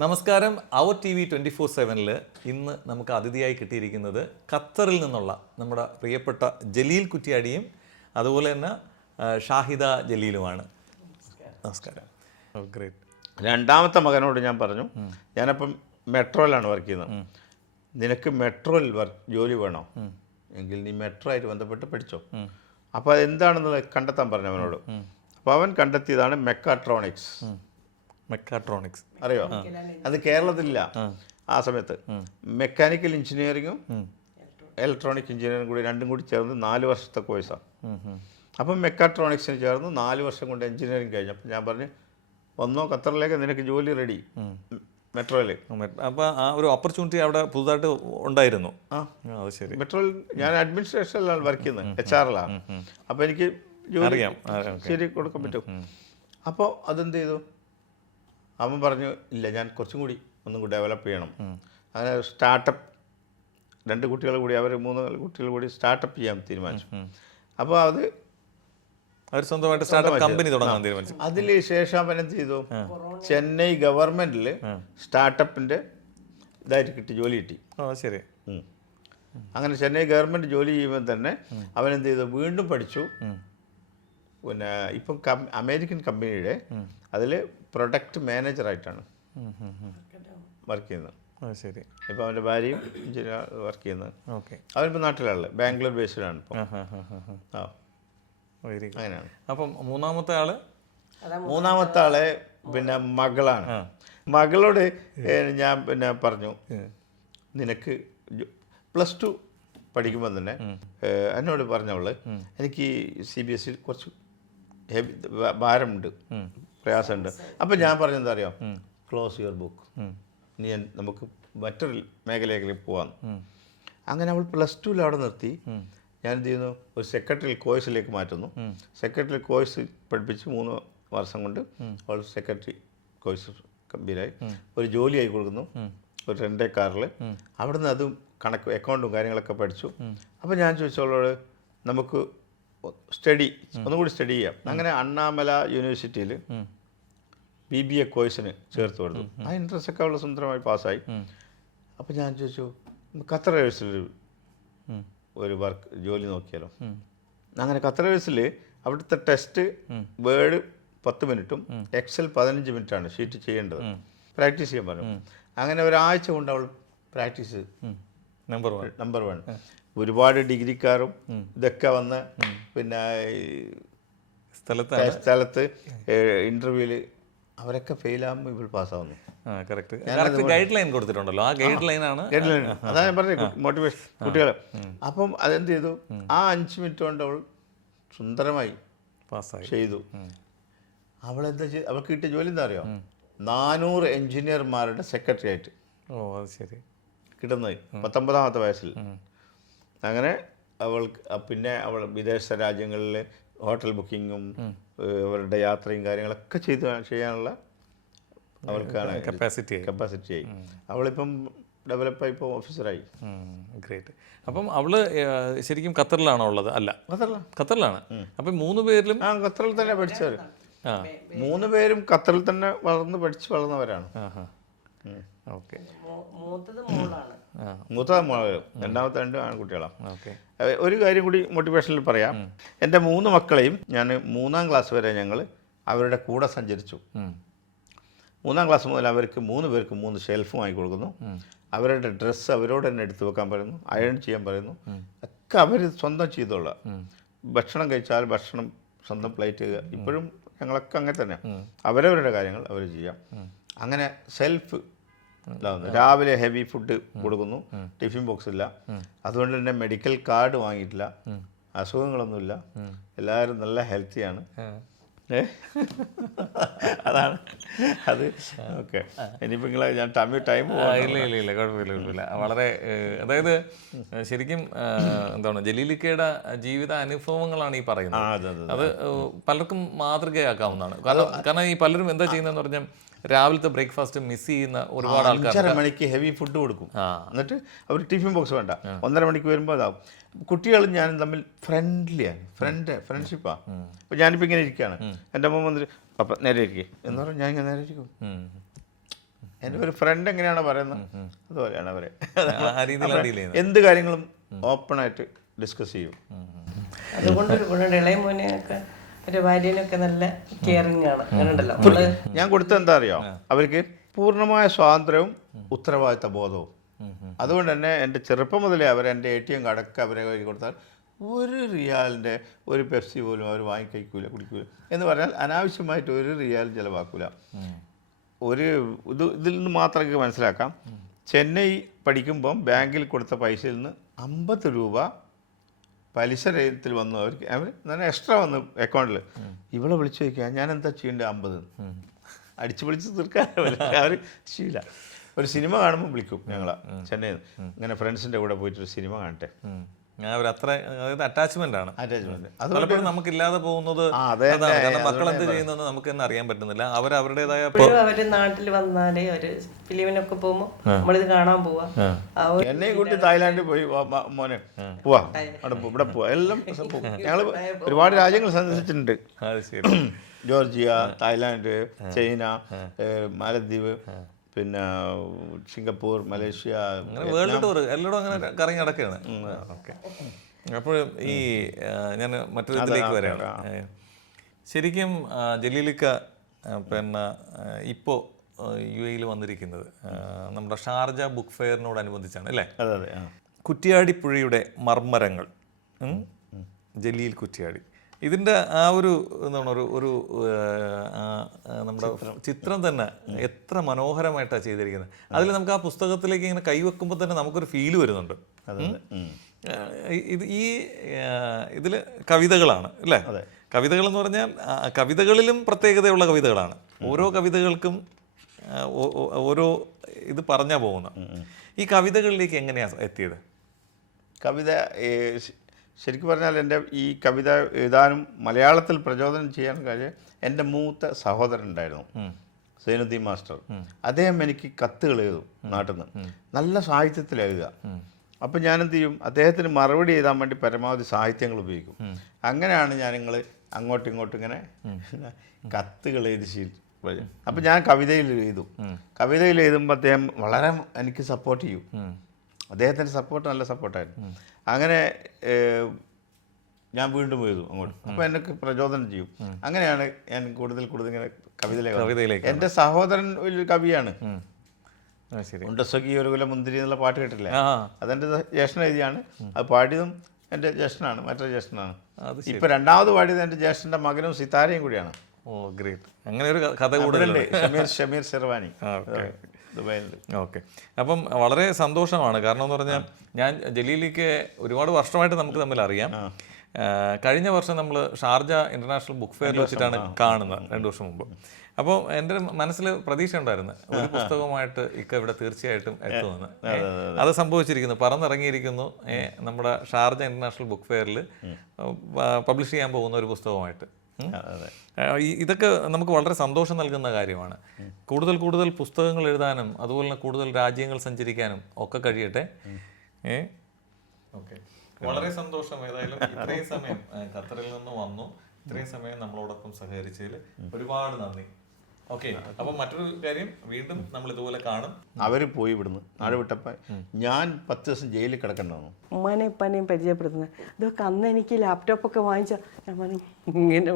നമസ്കാരം. അവർ T V 24/7 ഇന്ന് നമുക്ക് അതിഥിയായി കിട്ടിയിരിക്കുന്നത് ഖത്തറിൽ നിന്നുള്ള നമ്മുടെ പ്രിയപ്പെട്ട ജലീൽ കുറ്റിയാടിയും അതുപോലെ തന്നെ ഷാഹിദ ജലീലുമാണ്. നമസ്കാരം. ഗ്രേറ്റ്. രണ്ടാമത്തെ മകനോട് ഞാൻ പറഞ്ഞു, ഞാനപ്പം മെട്രോയിലാണ് വർക്ക് ചെയ്യുന്നത്. നിനക്ക് മെട്രോയിൽ ജോലി വേണോ എങ്കിൽ നീ മെട്രോ ആയിട്ട് ബന്ധപ്പെട്ട് പഠിച്ചോ. അപ്പോൾ അതെന്താണെന്ന് കണ്ടെത്താൻ പറഞ്ഞു അവനോട്. അപ്പോൾ അവൻ കണ്ടെത്തിയതാണ് മെക്കാട്രോണിക്സ്. അറിയോ? അത് കേരളത്തിലില്ല ആ സമയത്ത്. മെക്കാനിക്കൽ എഞ്ചിനീയറിങ്ങും ഇലക്ട്രോണിക് എഞ്ചിനീയറിംഗ് കൂടി രണ്ടും കൂടി ചേർന്ന് 4 വർഷത്തെ കോഴ്സാണ്. അപ്പം മെക്കാട്രോണിക്സിന് ചേർന്ന് 4 വർഷം കൊണ്ട് എഞ്ചിനീയറിംഗ് കഴിഞ്ഞു. അപ്പം ഞാൻ പറഞ്ഞു, വന്നോ ഖത്തറിലേക്ക്, നിനക്ക് ജോലി റെഡി മെട്രോയിൽ. അപ്പോൾ ആ ഒരു ഓപ്പർച്യൂണിറ്റി അവിടെ പുതുതായിട്ട് ഉണ്ടായിരുന്നു. അത് ശരി. മെട്രോയിൽ ഞാൻ അഡ്മിനിസ്ട്രേഷനിലാണ് വർക്ക് ചെയ്യുന്നത്, HR-ലാണ്. അപ്പോൾ എനിക്ക് ജോലി ശരി കൊടുക്കാൻ പറ്റും. അപ്പോൾ അതെന്ത് ചെയ്തു, അവൻ പറഞ്ഞു, ഇല്ല ഞാൻ കുറച്ചും കൂടി ഒന്നും കൂടി ഡെവലപ്പ് ചെയ്യണം. അങ്ങനെ സ്റ്റാർട്ടപ്പ് 2 കുട്ടികൾ കൂടി, അവർ 3 കുട്ടികൾ കൂടി സ്റ്റാർട്ടപ്പ് ചെയ്യാൻ തീരുമാനിച്ചു. അപ്പോൾ അത് അവർ സ്വന്തമായിട്ട് സ്റ്റാർട്ടപ്പ് കമ്പനി തുടങ്ങാൻ തീരുമാനിച്ചു. അതിൽ ശേഷം അവൻ എന്ത് ചെയ്തു, ചെന്നൈ ഗവൺമെൻറ്റിൽ സ്റ്റാർട്ടപ്പിൻ്റെ ഇതായിട്ട് കിട്ടി, ജോലി കിട്ടി. ശരി. അങ്ങനെ ചെന്നൈ ഗവൺമെൻറ് ജോലി ചെയ്യുമ്പോൾ തന്നെ അവൻ എന്ത് ചെയ്തു, വീണ്ടും പഠിച്ചു. പിന്നെ ഇപ്പം അമേരിക്കൻ കമ്പനിയുടെ അതിൽ പ്രൊഡക്റ്റ് മാനേജറായിട്ടാണ് വർക്ക് ചെയ്യുന്നത്. ശരി. ഇപ്പം അവൻ്റെ ഭാര്യയും എഞ്ചിനീയർ വർക്ക് ചെയ്യുന്നത്. ഓക്കെ. അവനിപ്പോൾ നാട്ടിലാണ്, ബാംഗ്ലൂർ ബേസ്ഡാണ് ഇപ്പോൾ. അങ്ങനെയാണ്. അപ്പം മൂന്നാമത്തെ ആളെ പിന്നെ മകളാണ്. മകളോട് ഞാൻ പിന്നെ പറഞ്ഞു, നിനക്ക് +2 പഠിക്കുമ്പോൾ തന്നെ എന്നോട് പറഞ്ഞവള്, എനിക്ക് CBSE കുറച്ച് ഹെവി ഭാരമുണ്ട്, പ്രയാസമുണ്ട്. അപ്പം ഞാൻ പറഞ്ഞെന്താ അറിയാം, ക്ലോസ് യുവർ ബുക്ക്, ഇനി നമുക്ക് മറ്റൊരു മേഖലയിലേക്ക് പോകാം. അങ്ങനെ അവൾ +2 അവിടെ നിർത്തി. ഞാൻ എന്ത് ചെയ്യുന്നു, ഒരു സെക്രട്ടറി കോഴ്സിലേക്ക് മാറ്റുന്നു. സെക്രട്ടറി കോഴ്സ് പഠിപ്പിച്ച് 3 വർഷം കൊണ്ട് അവൾ സെക്രട്ടറി കോഴ്സ് കമ്പനിയായി ഒരു ജോലിയായി കൊടുക്കുന്നു, ഒരു 2 ഏക്കറിൽ. അവിടുന്ന് അതും കണക്ക് അക്കൗണ്ടും കാര്യങ്ങളൊക്കെ പഠിച്ചു. അപ്പോൾ ഞാൻ ചോദിച്ചവളോട്, നമുക്ക് ഒന്നുകൂടി സ്റ്റഡി ചെയ്യാം. അങ്ങനെ അണ്ണാമല യൂണിവേഴ്സിറ്റിയിൽ BBA കോഴ്സിന് ചേർത്ത് കൊടുത്തു. ആ ഇൻട്രസ്റ്റ് ഒക്കെ അവൾ സുന്ദരമായി പാസ്സായി. അപ്പോൾ ഞാൻ ചോദിച്ചു, ഖത്തർ എയർവേസിൽ ഒരു ജോലി നോക്കിയാലോ. അങ്ങനെ ഖത്തർ എയർവേസിൽ അവിടുത്തെ ടെസ്റ്റ് വേർഡ് 10 മിനിറ്റും എക്സൽ 15 മിനിറ്റാണ് ഷീറ്റ് ചെയ്യേണ്ടത്. പ്രാക്ടീസ് ചെയ്യാൻ പറഞ്ഞു. അങ്ങനെ ഒരാഴ്ച കൊണ്ട് അവൾ പ്രാക്ടീസ് നമ്പർ 1. ഒരുപാട് ഡിഗ്രിക്കാരും ഇതൊക്കെ വന്ന് പിന്നെ സ്ഥലത്ത് ഇൻ്റർവ്യൂവിൽ അവരൊക്കെ ഫെയിലാകുമ്പോൾ ഇവൾ പാസ്സാവുന്നു. ഗൈഡ് ലൈൻ കൊടുത്തിട്ടുണ്ടല്ലോ, ആ ഗൈഡ് ലൈനാണ്. അതാണ് ഞാൻ പറഞ്ഞത്, മോട്ടിവേഷൻ കുട്ടികൾ. അപ്പം അതെന്ത് ചെയ്തു, ആ 5 മിനിറ്റ് കൊണ്ട് അവൾ സുന്ദരമായി ചെയ്തു. അവളെന്താ ചെയ്തു, അവൾക്ക് കിട്ടിയ ജോലി എന്താ അറിയോ, 400 എഞ്ചിനീയർമാരുടെ സെക്രട്ടറി ആയിട്ട്. അത് ശരി. കിട്ടുന്നത് 19-ാമത്തെ വയസ്സിൽ. അങ്ങനെ പിന്നെ അവൾ വിദേശ രാജ്യങ്ങളിൽ ഹോട്ടൽ ബുക്കിങ്ങും അവരുടെ യാത്രയും കാര്യങ്ങളൊക്കെ ചെയ്യാനുള്ള അവൾക്കാണ് കപ്പാസിറ്റി ആയി. അവളിപ്പം ഡെവലപ്പായി, ഇപ്പോൾ ഓഫീസറായി. ഗ്രേറ്റ്. അപ്പം അവള് ശരിക്കും ഖത്തറിലാണോ ഉള്ളത്? അല്ല, ഖത്തറിലാണ്. അപ്പം 3 പേരിലും ഖത്തറിൽ തന്നെ പഠിച്ചവർ. 3 പേരും ഖത്തറിൽ തന്നെ വളർന്നവരാണ്. ഓക്കെ. മൂത്തത് മോള്, രണ്ടാമത്തെ 2 ആൺകുട്ടികളാണ്. ഒരു കാര്യം കൂടി മോട്ടിവേഷനിൽ പറയാം. എൻ്റെ 3 മക്കളെയും ഞാൻ 3-ാം ക്ലാസ് വരെ ഞങ്ങൾ അവരുടെ കൂടെ സഞ്ചരിച്ചു. 3-ാം ക്ലാസ് മുതൽ അവർക്ക് 3 പേർക്കും 3 ഷെൽഫ് വാങ്ങി കൊടുക്കുന്നു. അവരുടെ ഡ്രസ്സ് അവരോട് തന്നെ എടുത്തു വെക്കാൻ പറയുന്നു, അയൺ ചെയ്യാൻ പറയുന്നു. ഒക്കെ അവർ സ്വന്തം ചെയ്തോളാം. ഭക്ഷണം കഴിച്ചാൽ ഭക്ഷണം സ്വന്തം പ്ലേറ്റ് ചെയ്യുക. ഇപ്പോഴും ഞങ്ങളൊക്കെ അങ്ങനെ തന്നെയാണ്. അവരവരുടെ കാര്യങ്ങൾ അവർ ചെയ്യാം. അങ്ങനെ സെൽഫ് ഇതാവുന്നു. രാവിലെ ഹെവി ഫുഡ് കൊടുക്കുന്നു, ടിഫിൻ ബോക്സ് ഇല്ല. അതുകൊണ്ട് തന്നെ മെഡിക്കൽ കാർഡ് വാങ്ങിയിട്ടില്ല, അസുഖങ്ങളൊന്നുമില്ല, എല്ലാവരും നല്ല ഹെൽത്തിയാണ്. അതാണ് അത്. ഓക്കെ. ഇനിയിപ്പോൾ നിങ്ങളെ ഞാൻ ടൈം ഇല്ല കുഴപ്പമില്ല. വളരെ, അതായത് ശരിക്കും എന്താണ് ജലീലിക്കയുടെ ജീവിത അനുഭവങ്ങളാണ് ഈ പറയുന്നത്. അത് പലർക്കും മാതൃകയാക്കാവുന്നതാണ്. കാരണം ഈ പലരും എന്താ ചെയ്യുന്നതെന്ന് പറഞ്ഞാൽ, രാവിലത്തെ ബ്രേക്ക്ഫാസ്റ്റ് മിസ് ചെയ്യുന്ന ഒരുപാട് ആൾക്കാർ 5:30 മണിക്ക് ഹെവി ഫുഡ് കൊടുക്കും. എന്നിട്ട് അവർ ടിഫിൻ ബോക്സ് വേണ്ട, 1:30 മണിക്ക് വരുമ്പോൾ അതാവും. കുട്ടികളും ഞാനും തമ്മിൽ ഫ്രണ്ട്ഷിപ്പാണ്. അപ്പോൾ ഞാനിപ്പോൾ ഇങ്ങനെ ഇരിക്കുകയാണ്, എൻ്റെ അമ്മ വന്നിട്ട് അപ്പം നേരെ ഇരിക്കുക എന്ന് പറഞ്ഞാൽ ഞാൻ ഇങ്ങനെ നേരെ ഇരിക്കും. എൻ്റെ ഒരു ഫ്രണ്ട് എങ്ങനെയാണോ പറയുന്നത് അതുപോലെയാണ് അവരെ. ആ രീതിയിലാണ് ഡീൽ ചെയ്യുന്നത്. എന്ത് കാര്യങ്ങളും ഓപ്പണായിട്ട് ഡിസ്കസ് ചെയ്യും. അതുകൊണ്ടൊരു ഗുണമുണ്ട്. ഇളയ മോനെയൊക്കെ ഒരു ഭാര്യനൊക്കെ നല്ല കെയറിങ് ആണ്. അങ്ങനെയുണ്ടല്ലോ ഞാൻ കൊടുത്തത് എന്താ അറിയോ, അവർക്ക് പൂർണ്ണമായ സ്വാതന്ത്ര്യവും ഉത്തരവാദിത്ത ബോധവും. അതുകൊണ്ട് തന്നെ എൻ്റെ ചെറുപ്പം മുതലേ എൻ്റെ ATM കാർഡൊക്കെ അവരെ കയ്യിൽ കൊടുത്താൽ ഒരു റിയാലിൻ്റെ ഒരു പെപ്സി പോലും അവർ വാങ്ങിക്കഴിക്കൂല, കുടിക്കൂല. എന്ന് പറഞ്ഞാൽ അനാവശ്യമായിട്ട് ഒരു റിയാൽ ചിലവാക്കൂല. ഇതിൽ നിന്ന് മാത്രമേ മനസ്സിലാക്കാം, ചെന്നൈ പഠിക്കുമ്പം ബാങ്കിൽ കൊടുത്ത പൈസയിൽ നിന്ന് 50 രൂപ പലിശ രഹിതത്തിൽ വന്നു. അവർ നല്ല എക്സ്ട്രാ വന്നു അക്കൗണ്ടിൽ. ഇവളെ വിളിച്ചു ചോദിക്കുക, ഞാൻ എന്താ ചെയ്യേണ്ടത് 50 അടിച്ചു പൊളിച്ച് തീർക്കാൻ അവർ ശീല. ഒരു സിനിമ കാണുമ്പോൾ വിളിക്കും ഞങ്ങളെ ചെന്നൈയിൽ നിന്ന്, ഇങ്ങനെ ഫ്രണ്ട്സിൻ്റെ കൂടെ പോയിട്ടൊരു സിനിമ കാണട്ടെ. അത്ര അറ്റാച്ച്മെന്റ് ആണ്. അത് പലപ്പോഴും നമുക്കില്ലാതെ പോകുന്നത് കാരണം മക്കൾ എന്ത് ചെയ്യുന്നതെന്ന് നമുക്ക് തന്നെ അറിയാൻ പറ്റുന്നില്ല. അവരുടേതായ അവര് നാട്ടിൽ വന്നാലേ ഒരു ഫിലിമിനൊക്കെ പോകുമ്പോ നമ്മളിത് കാണാൻ പോവാ. എന്നെയും കൂട്ടി തായ്ലാൻഡിൽ പോയി, മോനെ പോവാ അവിടെ ഇവിടെ പോവാ, എല്ലാം ഞങ്ങൾ ഒരുപാട് രാജ്യങ്ങൾ സന്ദർശിച്ചിട്ടുണ്ട്. ജോർജിയ, തായ്ലാൻഡ്, ചൈന, മാലദ്വീപ്, പിന്നെ സിംഗപ്പൂർ, മലേഷ്യ, വേൾഡ് ടൂർ എല്ലായിടും അങ്ങനെ കറങ്ങി നടക്കുകയാണ്. ഓക്കെ. അപ്പോൾ ഈ ഞാൻ മറ്റൊരു ഇതിലേക്ക് വരാണ്. ശരിക്കും ജലീലിക്ക പിന്നെ ഇപ്പോൾ UAE വന്നിരിക്കുന്നത് നമ്മുടെ ഷാർജ ബുക്ക് ഫെയറിനോടനുബന്ധിച്ചാണ് അല്ലേ? അതെ അതെ. കുറ്റ്യാടിപ്പുഴയുടെ മർമ്മരങ്ങൾ, ജലീൽ കുറ്റ്യാടി, ഇതിൻ്റെ ആ ഒരു എന്താണ് ഒരു നമ്മുടെ ചിത്രം തന്നെ എത്ര മനോഹരമായിട്ടാണ് ചെയ്തിരിക്കുന്നത്. അതിൽ നമുക്ക് ആ പുസ്തകത്തിലേക്ക് ഇങ്ങനെ കൈവെക്കുമ്പോൾ തന്നെ നമുക്കൊരു ഫീല് വരുന്നുണ്ട്. ഇതിൽ കവിതകളാണ് അല്ലേ? കവിതകൾ എന്ന് പറഞ്ഞാൽ കവിതകളിലും പ്രത്യേകതയുള്ള കവിതകളാണ്. ഓരോ കവിതകൾക്കും ഓരോ ഇത് പറഞ്ഞാൽ പോകുന്നത്. ഈ കവിതകളിലേക്ക് എങ്ങനെയാണ് എത്തിയത്? കവിത ശരിക്കും പറഞ്ഞാൽ എൻ്റെ ഈ കവിത എഴുതാനും മലയാളത്തിൽ പ്രചോദനം ചെയ്യാൻ കാര്യം എൻ്റെ മൂത്ത സഹോദരൻ ഉണ്ടായിരുന്നു, സൈനുദ്ദീൻ മാസ്റ്റർ. അദ്ദേഹം എനിക്ക് കത്തുകൾ എഴുതും നാട്ടിൽ നിന്ന്, നല്ല സാഹിത്യത്തിൽ എഴുതുക. അപ്പം ഞാനെന്ത് ചെയ്യും, അദ്ദേഹത്തിന് മറുപടി എഴുതാൻ വേണ്ടി പരമാവധി സാഹിത്യങ്ങൾ ഉപയോഗിക്കും. അങ്ങനെയാണ് നിങ്ങൾ അങ്ങോട്ടും ഇങ്ങോട്ടും ഇങ്ങനെ കത്തുകൾ എഴുതി ശീലിച്ചു. അപ്പം ഞാൻ കവിതയിൽ എഴുതും. കവിതയിൽ എഴുതുമ്പോൾ അദ്ദേഹം വളരെ എനിക്ക് സപ്പോർട്ട് ചെയ്യും. അദ്ദേഹത്തിൻ്റെ സപ്പോർട്ട് നല്ല സപ്പോർട്ടായിരുന്നു. അങ്ങനെ ഞാൻ വീണ്ടും എഴുതും അങ്ങോട്ട്. അപ്പോൾ എനിക്ക് പ്രചോദനം ചെയ്യും. അങ്ങനെയാണ് ഞാൻ കൂടുതൽ ഇങ്ങനെ കവിതയിലേക്ക്. എൻ്റെ സഹോദരൻ ഒരു കവിയാണ്. ഉണ്ടസഖി ഒരു കുല മുന്തിരി എന്നുള്ള പാട്ട് കേട്ടില്ലേ? അതെൻ്റെ ജ്യേഷ്ഠൻ എഴുതിയാണ്. അത് പാടിയതും എൻ്റെ ജ്യേഷ്ഠനാണ്, മറ്റൊരു ജ്യേഷ്ഠനാണ്. ഇപ്പം രണ്ടാമത് പാടിയത് എൻ്റെ ജ്യേഷ്ഠൻ്റെ മകനും സിതാരയും കൂടിയാണ്. ഓ ഗ്രേറ്റ്. അങ്ങനെ ഒരു കഥ കൂടുതലുണ്ട്. ഷമീർ ഷെർവാനി. ഓക്കെ. അപ്പം വളരെ സന്തോഷമാണ്. കാരണം എന്ന് പറഞ്ഞാൽ ഞാൻ ജലീലിക്ക് ഒരുപാട് വർഷമായിട്ട് നമുക്ക് തമ്മിൽ അറിയാം. കഴിഞ്ഞ വർഷം നമ്മൾ ഷാർജ ഇൻ്റർനാഷണൽ ബുക്ക് ഫെയറിൽ വെച്ചിട്ടാണ് കാണുന്നത്, 2 വർഷം മുമ്പ്. അപ്പോൾ എൻ്റെ മനസ്സിൽ പ്രതീക്ഷ ഉണ്ടായിരുന്നു ഒരു പുസ്തകമായിട്ട് ഇവിടെ തീർച്ചയായിട്ടും എത്തുമെന്ന്. അത് സംഭവിച്ചിരിക്കുന്നു, പറന്നിറങ്ങിയിരിക്കുന്നു. നമ്മുടെ ഷാർജ ഇൻ്റർനാഷണൽ ബുക്ക് ഫെയറിൽ പബ്ലിഷ് ചെയ്യാൻ പോകുന്ന ഒരു പുസ്തകമായിട്ട്. ഇതൊക്കെ നമുക്ക് വളരെ സന്തോഷം നൽകുന്ന കാര്യമാണ്. കൂടുതൽ പുസ്തകങ്ങൾ എഴുതാനും അതുപോലെ തന്നെ കൂടുതൽ രാജ്യങ്ങൾ സഞ്ചരിക്കാനും ഒക്കെ കഴിയട്ടെ. ഓക്കെ, വളരെ സന്തോഷം. ഏതായാലും ഇത്രയും സമയം ഖത്തറിൽ നിന്ന് വന്നു, ഇത്രയും സമയം നമ്മളോടൊപ്പം സഹകരിച്ചതിൽ ഒരുപാട് നന്ദി. ഓക്കെ. അപ്പം മറ്റൊരു കാര്യം, വീണ്ടും നമ്മൾ ഇതുപോലെ കാണും. അവർ പോയി ഇവിടുന്ന് നാട് വിട്ടപ്പോൾ ഞാൻ 10 ദിവസം ജയിലിൽ കിടക്കണ്ടാവും. ഉമ്മാനെ ഉപ്പാനെയും പരിചയപ്പെടുത്തുന്നത് ഇതൊക്കെ അന്ന് എനിക്ക് ലാപ്ടോപ്പൊക്കെ വാങ്ങിച്ച ഞാൻ പറഞ്ഞു ഇങ്ങനെ